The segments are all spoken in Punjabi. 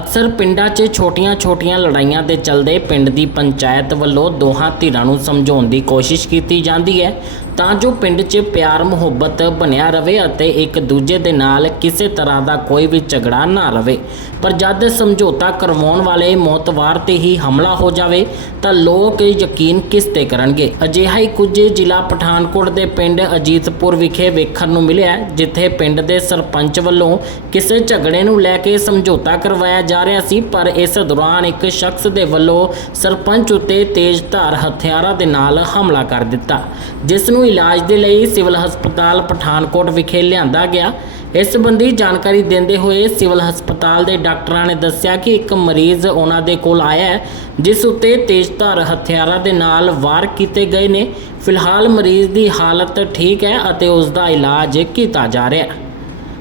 ਅਕਸਰ ਪਿੰਡਾਂ 'ਚ ਛੋਟੀਆਂ-ਛੋਟੀਆਂ ਲੜਾਈਆਂ ਦੇ ਚੱਲਦੇ ਪਿੰਡ ਦੀ ਪੰਚਾਇਤ ਵੱਲੋਂ ਦੋਹਾਂ ਧਿਰਾਂ ਨੂੰ ਸਮਝਾਉਣ ਦੀ ਕੋਸ਼ਿਸ਼ ਕੀਤੀ ਜਾਂਦੀ ਹੈ ਤਾਂ ਜੋ ਪਿੰਡ 'ਚ ਪਿਆਰ, ਮੁਹੱਬਤ ਬਣਿਆ ਰਵੇ ਅਤੇ ਇੱਕ ਦੂਜੇ ਦੇ ਨਾਲ ਕਿਸੇ ਤਰ੍ਹਾਂ ਦਾ ਕੋਈ ਵੀ ਝਗੜਾ ਨਾ ਰਵੇ। ਪਰ ਜਦ ਸਮਝੌਤਾ ਕਰਵਾਉਣ ਵਾਲੇ ਮੋਤਵਾਰ ਤੇ ਹੀ ਹਮਲਾ ਹੋ ਜਾਵੇ, ਤਾਂ ਲੋਕ ਯਕੀਨ ਕਿਸ ਤੇ ਕਰਨਗੇ? ਅਜਿਹਾ ਹੀ ਕੁਝ ਜ਼ਿਲ੍ਹਾ ਪਠਾਨਕੋਟ ਦੇ ਪਿੰਡ ਅਜੀਤਪੁਰ ਵਿਖੇ ਵੇਖਣ ਨੂੰ ਮਿਲਿਆ ਜਿੱਥੇ ਪਿੰਡ ਦੇ ਸਰਪੰਚ ਵੱਲੋਂ ਕਿਸੇ ਝਗੜੇ ਨੂੰ ਲੈ ਕੇ ਸਮਝੌਤਾ ਕਰਵਾਇਆ ਜਾ ਰਿਹਾ ਸੀ, ਪਰ ਇਸ ਦੌਰਾਨ ਇੱਕ ਸ਼ਖਸ ਦੇ ਵੱਲੋਂ ਸਰਪੰਚ ਉੱਤੇ ਤੇਜ਼ਧਾਰ ਹਥਿਆਰਾਂ ਦੇ ਨਾਲ ਹਮਲਾ ਕਰ ਦਿੱਤਾ, ਜਿਸ ਨੂੰ ਇਲਾਜ ਦੇ ਲਈ ਸਿਵਲ ਹਸਪਤਾਲ ਪਠਾਨਕੋਟ ਵਿਖੇ ਲਿਆਂਦਾ ਗਿਆ। ਇਸ ਸੰਬੰਧੀ ਜਾਣਕਾਰੀ ਦਿੰਦੇ ਹੋਏ ਸਿਵਲ ਹਸਪਤਾਲ ਦੇ ਡਾਕਟਰਾਂ ਨੇ ਦੱਸਿਆ ਕਿ ਇੱਕ ਮਰੀਜ਼ ਉਹਨਾਂ ਦੇ ਕੋਲ ਆਇਆ ਹੈ, ਜਿਸ ਉੱਤੇ ਤੇਜ਼ਧਾਰ ਹਥਿਆਰਾਂ ਦੇ ਨਾਲ ਵਾਰ ਕੀਤੇ ਗਏ ਨੇ। ਫਿਲਹਾਲ ਮਰੀਜ਼ ਦੀ ਹਾਲਤ ਠੀਕ ਹੈ ਅਤੇ ਉਸ ਦਾ ਇਲਾਜ ਕੀਤਾ ਜਾ ਰਿਹਾ ਹੈ।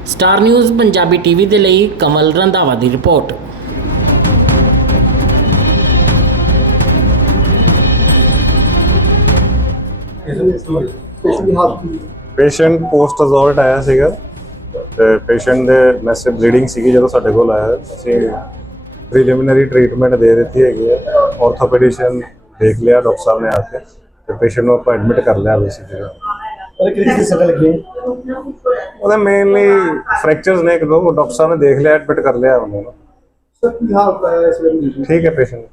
ਸਟਾਰ ਨਿਊਜ਼ ਪੰਜਾਬੀ ਟੀਵੀ ਦੇ ਲਈ ਕਮਲ ਰੰਧਾਵਾ ਦੀ ਰਿਪੋਰਟ। ਪੇਸ਼ੈਂਟ ਪੋਸਟ ਰਿਜ਼ਲਟ ਆਇਆ ਸੀਗਾ ਤੇ ਪੇਸ਼ੈਂਟ ਦੇ ਮੈਸਿਵ ਬਲੀਡਿੰਗ ਸੀਗੀ ਜਦੋਂ ਸਾਡੇ ਕੋਲ ਆਇਆ। ਅਸੀਂ ਪ੍ਰੀਲਿਮਿਨਰੀ ਟ੍ਰੀਟਮੈਂਟ ਦੇ ਦਿੱਤੀ ਹੈਗੀ ਹੈ ਆਰਥੋਪੈਡਿਸ਼ਨ ਦੇਖ ਲਿਆ, ਡਾਕਟਰ ਸਾਹਿਬ ਨੇ ਆ ਕੇ ਤੇ ਪੇਸ਼ੈਂਟ ਨੂੰ ਆਪਾਂ ਐਡਮਿਟ ਕਰ ਲਿਆ ਬੇਸਿਕਲੀ ਉਹਦੇ ਕਿਹੜੀ ਕਿਹੜੀ ਸੱਟ ਲੱਗੀ? ਉਹਦੇ ਮੇਨਲੀ ਫ੍ਰੈਕਚਰਸ ਨੇ ਇੱਕ ਦੋ ਡਾਕਟਰ ਸਾਹਿਬ ਨੇ ਦੇਖ ਲਿਆ ਐਡਮਿਟ ਕਰ ਲਿਆ ਉਹਨੂੰ ਸਰ ਕੀ ਹਾਲਤ ਹੈ ਇਸ ਵੇਲੇ? ਠੀਕ ਹੈ ਪੇਸ਼ੈਂਟ